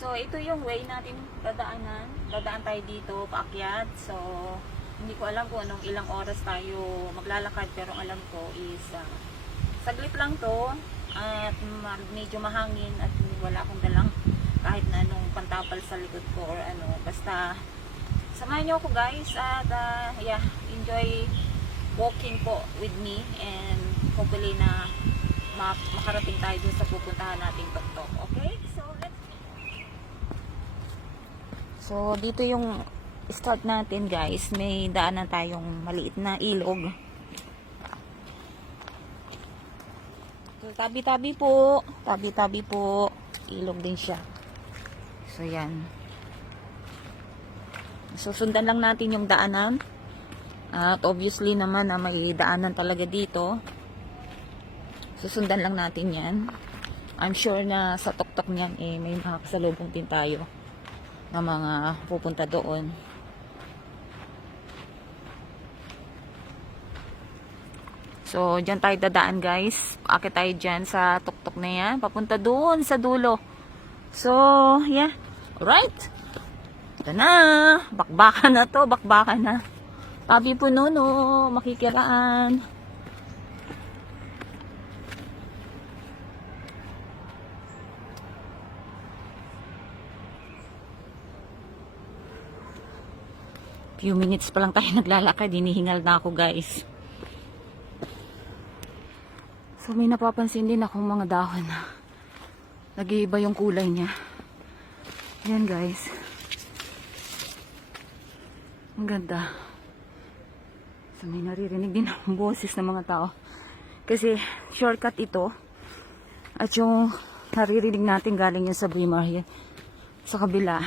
So, ito yung way natin dadaanan. Dadaan tayo dito, paakyat. So, hindi ko alam kung anong ilang oras tayo maglalakad. Pero alam ko is, saglit lang to. At medyo mahangin at wala akong dalang kahit na anong pantapal sa likod ko or ano. Basta, samahan nyo ako guys. At, yeah, enjoy walking po with me. And hopefully na makarating tayo dun sa pupuntahan nating tuktok. Okay? So, dito yung start natin guys. May daanan tayong maliit na ilog. So, tabi-tabi po. Tabi-tabi po. Ilog din siya. So, yan. Susundan lang natin yung daanan. At obviously naman na may daanan talaga dito. Susundan lang natin yan. I'm sure na sa tuktok niyan may makakasalubong din tayo na mga pupunta doon. So, dyan tayo dadaan guys. Akit tayo dyan sa tuktok na yan. Papunta doon sa dulo. So, yeah. Alright. Ito na. Bakbakan na to. Bakbakan na. Tabi po nuno. Makikiraan. Few minutes pa lang tayo naglalakad, hinihingal na ako guys. So may napapansin din akong mga dahon na nag-iiba yung kulay niya. Yan guys. Ang ganda. So may naririnig din akong boses ng mga tao. Kasi shortcut ito. At yung naririnig natin galing yun sa Braemar yan. Sa kabila.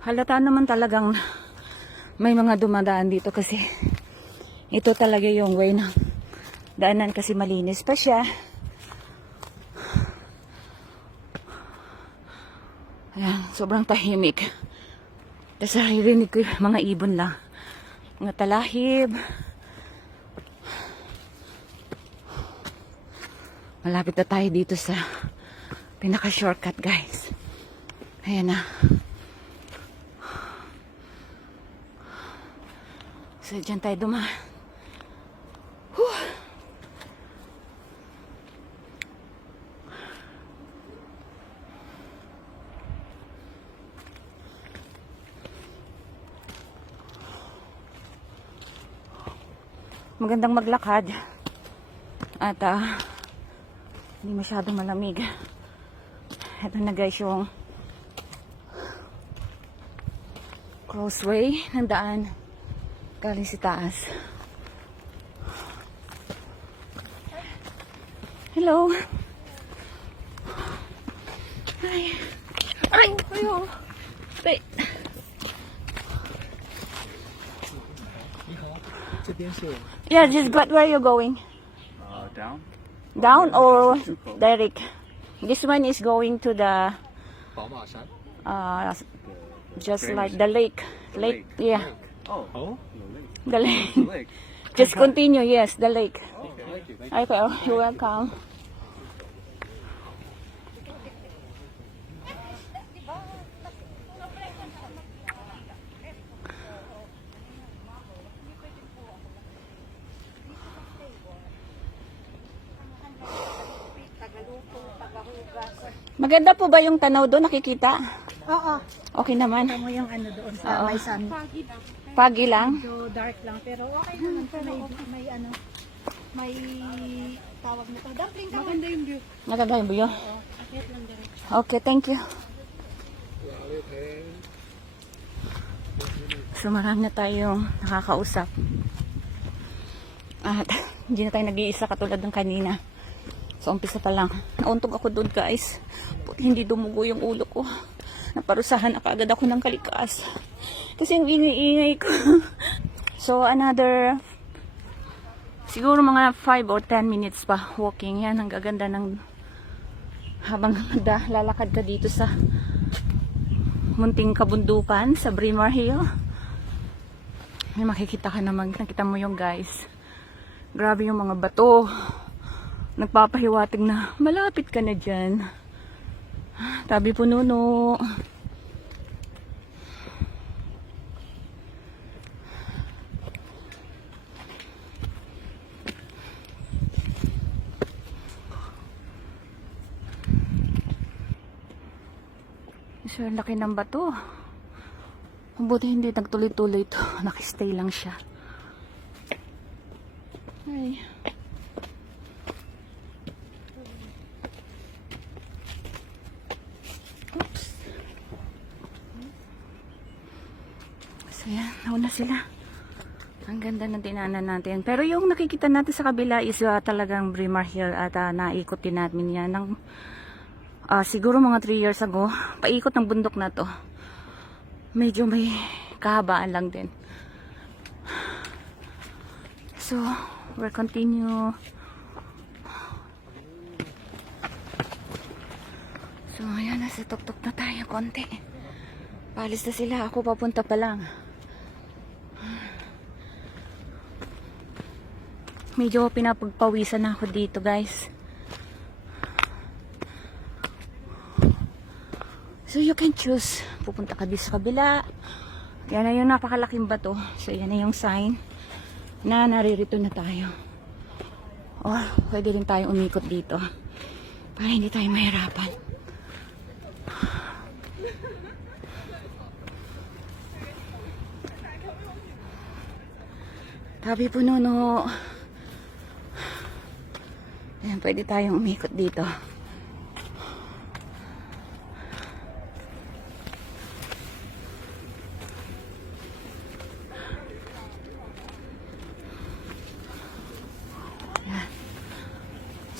Halata naman talagang may mga dumadaan dito kasi ito talaga yung way ng daanan kasi malinis pa siya. Ayan, sobrang tahimik. Tapos naririnig ko yung mga ibon lang. Mga talahib. Malapit na tayo dito sa pinaka-shortcut guys. Ayan na. So, dyan tayo dumaan. Magandang maglakad. At, hindi masyadong malamig. Ito na guys yung crossway ng daan. Galing si taas. Hello. Ay. Ay. Ayo. Wait. Yeah, just but where are you going? Down. Down or direct? This one is going to the just like the lake. Lake. Yeah. Oh. The lake. The lake. Just continue, yes, the lake. Okay, thank you. Okay, you're welcome. Maganda po ba yung tanaw doon? Nakikita? Oo. Okay naman. Ito mo yung ano doon sa may sun. Pagi lang? So dark lang pero okay naman po. May ano, may tawag na to. Dumpling ka. Maganda yung view. Maganda yung view? Oo. Akyat lang diretso. Okay, thank you. So marami na tayong nakakausap. At hindi na tayo nag-iisa katulad ng kanina. So umpisa pa lang. Nauntog ako doon guys. Hindi dumugo yung ulo ko. Naparusahan na kaagad ako ng kalikas. Kasi yung ingay-ingay ko. So another siguro mga 5 or 10 minutes pa walking. Yan, ang gaganda ng habang lalakad ka dito sa munting kabundukan sa Braemar Hill. May makikita ka naman. Nakita mo yung guys. Grabe yung mga bato. Nagpapahiwatig na malapit ka na dyan. Tabi pununo. So, laki ng bato. Mabuti hindi nagtuloy-tuloy ito. Nakistay lang siya. Ay. Oops. So, yan. Nauna sila. Ang ganda ng dinanan natin. Pero yung nakikita natin sa kabila is talagang Braemar Hill at naikot din natin yan ng siguro mga 3 years ago. Paikot ng bundok na to. Medyo may kahabaan lang din. So, we'll continue. So, ayan, nasa tuktok na tayo konti. Paalis na sila. Ako papunta pa lang. Medyo pinapagpawisan na ako dito, guys. So, you can choose. Pupunta ka dito sa kabila. Yan na yung napakalaking bato. So, yan na yung sign na naririto na tayo. Or, pwede rin tayong umikot dito para hindi tayo mahirapan. Tabi pununo. Ayan, pwede tayong umikot dito.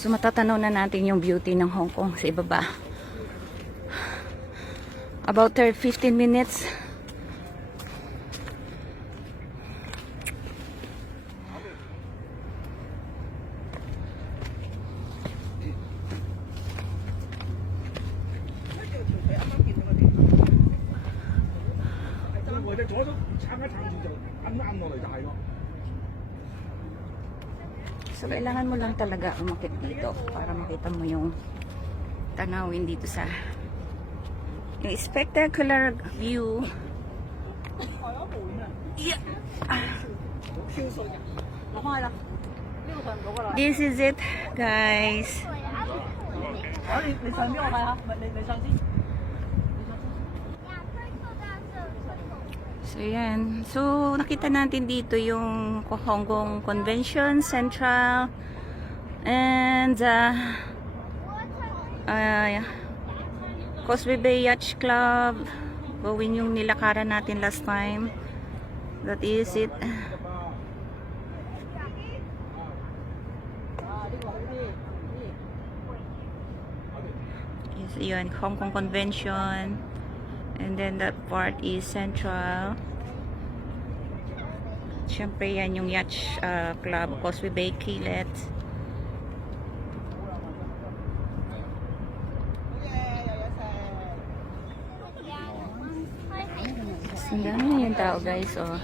So matatanaw na natin yung beauty ng Hong Kong sa ibaba. About 15 minutes. So, kailangan mo lang talaga umakit dito para makita mo yung tanawin dito sa yung spectacular view. Yeah. This is it, guys. So, yan. So, nakita natin dito yung Hong Kong Convention Central and Causeway Bay Yacht Club. Gawin yung nilakaran natin last time. That is it. Yes, yun. Hong Kong Convention. And then that part is Central. Siyempre yan yung Yacht Club, Causeway Bay, Keelet. Ang dami yung tao, guys. Oh.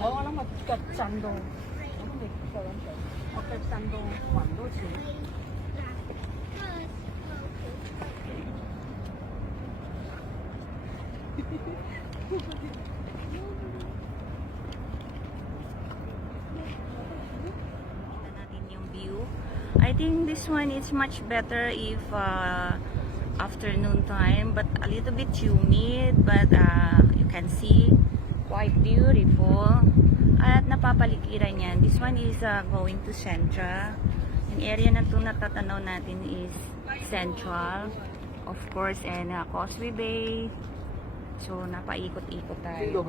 Natin yung view. I think this one is much better if afternoon time, but a little bit humid, but you can see quite beautiful at napapaligiran yan. This one is going to Central. Yung area na ito natatanaw natin is Central, of course, and Causeway Bay. So, napaikot-ikot tayo.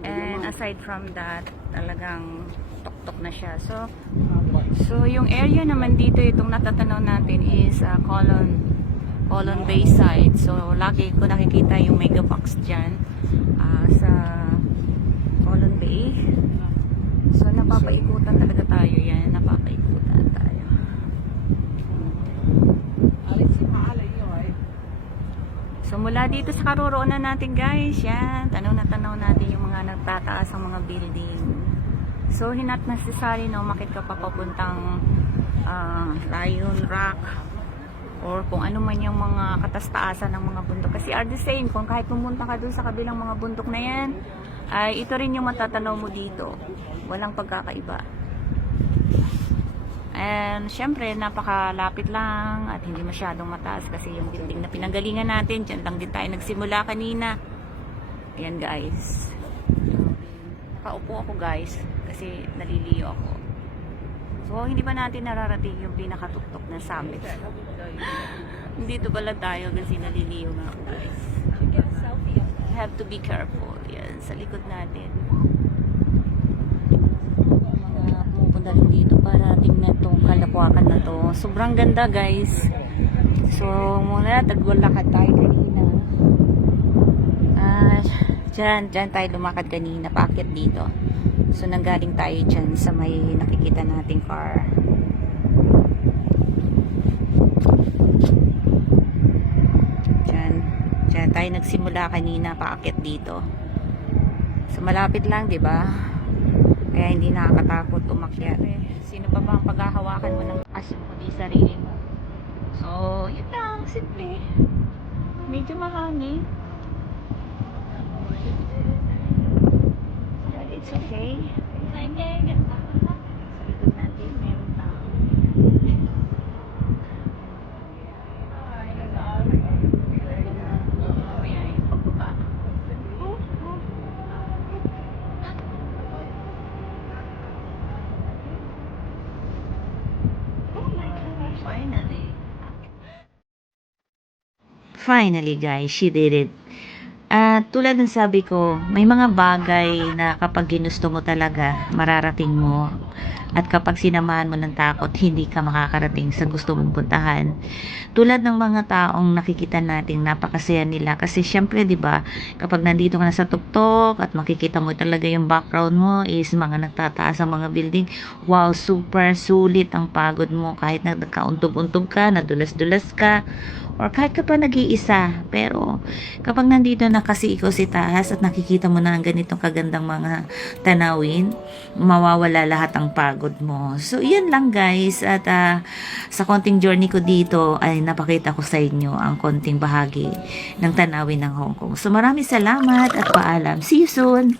And aside from that, talagang tok-tok na siya. So yung area naman dito, itong natatanaw natin is Colon Bay side. So, lagi ko nakikita yung Megabox dyan sa Colon Bay. So, napapaikutan talaga tayo yan. Napapaikutan tayo. So, mula dito sa karoroonan natin, guys, yan. Tanaw na tanaw natin yung mga nagtataas ang mga building. So, not necessary na umakit ka pa papuntang Lion Rock or kung ano man yung mga katastaasan ng mga bundok. Kasi are the same. Kung kahit pumunta ka dun sa kabilang mga bundok na yan, ay ito rin yung matatanaw mo dito. Walang pagkakaiba. And syempre, napakalapit lang at hindi masyadong mataas kasi yung building na pinanggalingan natin, dyan lang din tayo nagsimula kanina. Ayan guys. Nakaupo ako guys kasi naliliyo ako. So, hindi ba natin nararating yung pinakatuktok na summit? Dito pala tayo kasi naliliyo nga ako guys. You have to be careful. Yan, sa likod natin. Mga pumupunta rin dito para tingnan itong kalakwakan na to. Sobrang ganda guys. So, muna tagwalakad tayo kanina. Dyan tayo lumakad kanina, paakyat dito. So, nanggaling tayo dyan sa may nakikita nating car. Dyan tayo nagsimula kanina, paakyat dito. So, malapit lang, di ba? Kaya hindi nakakatakot umakyat. Sino pa ba ang paghahawakan mo ng asin mo di sarili mo? So, yun lang, simple. Medyo mahangin. It's okay. Sa likod natin, meron tao. Mamaya yung pagbaba. Oh my gosh, finally. Finally guys, she did it. At tulad ng sabi ko, may mga bagay na kapag ginusto mo talaga, mararating mo. At kapag sinamahan mo ng takot, hindi ka makakarating sa gusto mong puntahan. Tulad ng mga taong nakikita natin, napakasaya nila. Kasi syempre, di ba, kapag nandito ka na sa tuktok at makikita mo talaga yung background mo is mga nagtataas ang mga building. Wow, super sulit ang pagod mo. Kahit nagkauntog-untog ka, nadulas-dulas ka, or kahit ka pa nag-iisa. Pero kapag nandito na kasi ikaw si taas at nakikita mo na ang ganitong kagandang mga tanawin, mawawala lahat ang pagod mo. So, yan lang guys. At sa konting journey ko dito ay napakita ko sa inyo ang konting bahagi ng tanawin ng Hong Kong. So, maraming salamat at paalam. See you soon!